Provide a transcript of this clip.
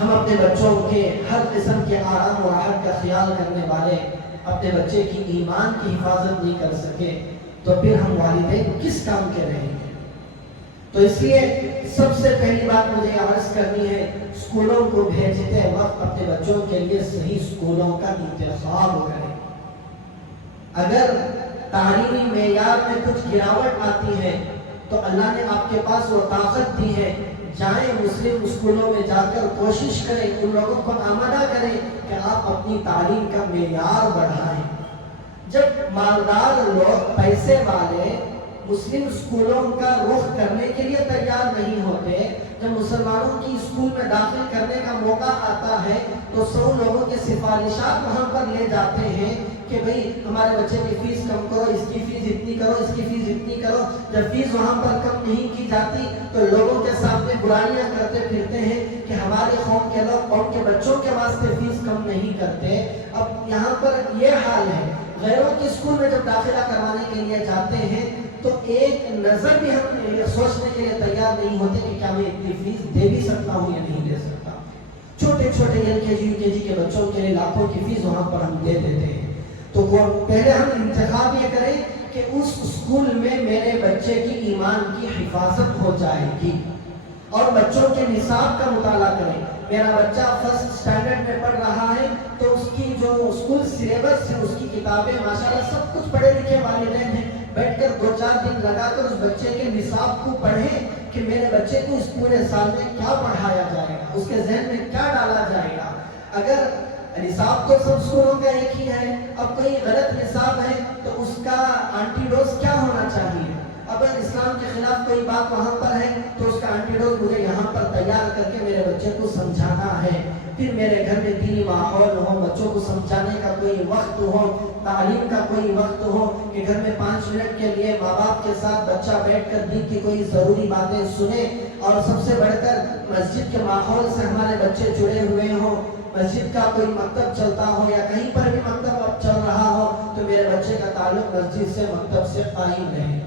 ہم اپنے بچوں کے ہر قسم کے آرام و راحت کا خیال کرنے والے اپنے بچے کی ایمان کی حفاظت نہیں کر سکے تو پھر ہم والدین کس کام کے رہیں گے؟ تو اس لیے سب سے پہلی بات مجھے عرض کرنی ہے، اسکولوں کو بھیجتے وقت اپنے بچوں کے لیے صحیح اسکولوں کا انتخاب کریں۔ اگر تعلیمی معیار میں کچھ گراوٹ آتی ہے تو اللہ نے آپ کے پاس وہ طاقت دی ہے، جائیں مسلم اسکولوں میں جا کر کوشش کریں، ان لوگوں کو آمادہ کریں کہ آپ اپنی تعلیم کا معیار بڑھائیں۔ جب مالدار لوگ، پیسے والے مسلم اسکولوں کا رخ کرنے کے لیے تیار نہیں ہوتے، جب مسلمانوں کی اسکول میں داخل کرنے کا موقع آتا ہے تو 100 لوگوں کے سفارشات وہاں پر لے جاتے ہیں کہ بھئی ہمارے بچے کی فیس کم کرو، اس کی فیس اتنی کرو، اس کی فیس اتنی کرو۔ جب فیس وہاں پر کم نہیں کی جاتی تو لوگوں کے سامنے برائیاں کرتے پھرتے ہیں کہ ہمارے قوم کے لوگ قوم کے بچوں کے واسطے فیس کم نہیں کرتے۔ اب یہاں پر یہ حال ہے، غیروں کی اسکول میں جب داخلہ کروانے کے لیے جاتے ہیں تو ایک نظر بھی ہم سوچنے کے لیے تیار نہیں ہوتے کہ کیا میں اتنی فیس دے بھی سکتا ہوں یا نہیں دے سکتا۔ چھوٹے چھوٹے LKG UKG کے بچوں کے لیے لاکھوں کی فیس وہاں پر ہم دے دیتے ہیں۔ تو پہلے ہم انتخاب یہ کریں کہ اس اسکول میں میرے بچے کی ایمان کی حفاظت ہو جائے گی، اور بچوں کے نصاب کا مطالعہ کریں۔ میرا بچہ فرسٹ اسٹینڈرڈ میں پڑھ رہا ہے تو اس کی جو اسکول سلیبس ہے، اس کی کتابیں ماشاءاللہ سب کچھ پڑھے لکھے والدین ہیں، بیٹھ کر 2-4 دن لگا کر اس بچے کے نصاب کو پڑھیں کہ میرے بچے کو اس پورے سال میں کیا پڑھایا جائے گا، اس کے ذہن میں کیا ڈالا جائے گا۔ اگر نصاب تو سب اسکولوں کا ایک ہی ہے، اب کوئی غلط نصاب ہے تو اس کا اینٹی ڈوز کیا ہونا چاہیے؟ اگر اسلام کے خلاف کوئی بات وہاں پر ہے تو اس کا اینٹی ڈوز مجھے یہاں پر تیار کر کے میرے بچے کو سمجھانا ہے۔ پھر میرے گھر میں دینی ماحول ہو، بچوں کو سمجھانے کا کوئی وقت ہو، تعلیم کا کوئی وقت ہو کہ گھر میں 5 منٹ کے لیے ماں باپ کے ساتھ بچہ بیٹھ کر دین کی کوئی ضروری باتیں سنے، اور سب سے بڑھ کر مسجد کے ماحول سے ہمارے بچے جڑے ہوئے ہوں، مسجد کا کوئی مکتب چلتا ہو یا کہیں پر بھی مکتب چل رہا ہو تو میرے بچے کا تعلق مسجد سے، مکتب سے قائم رہے۔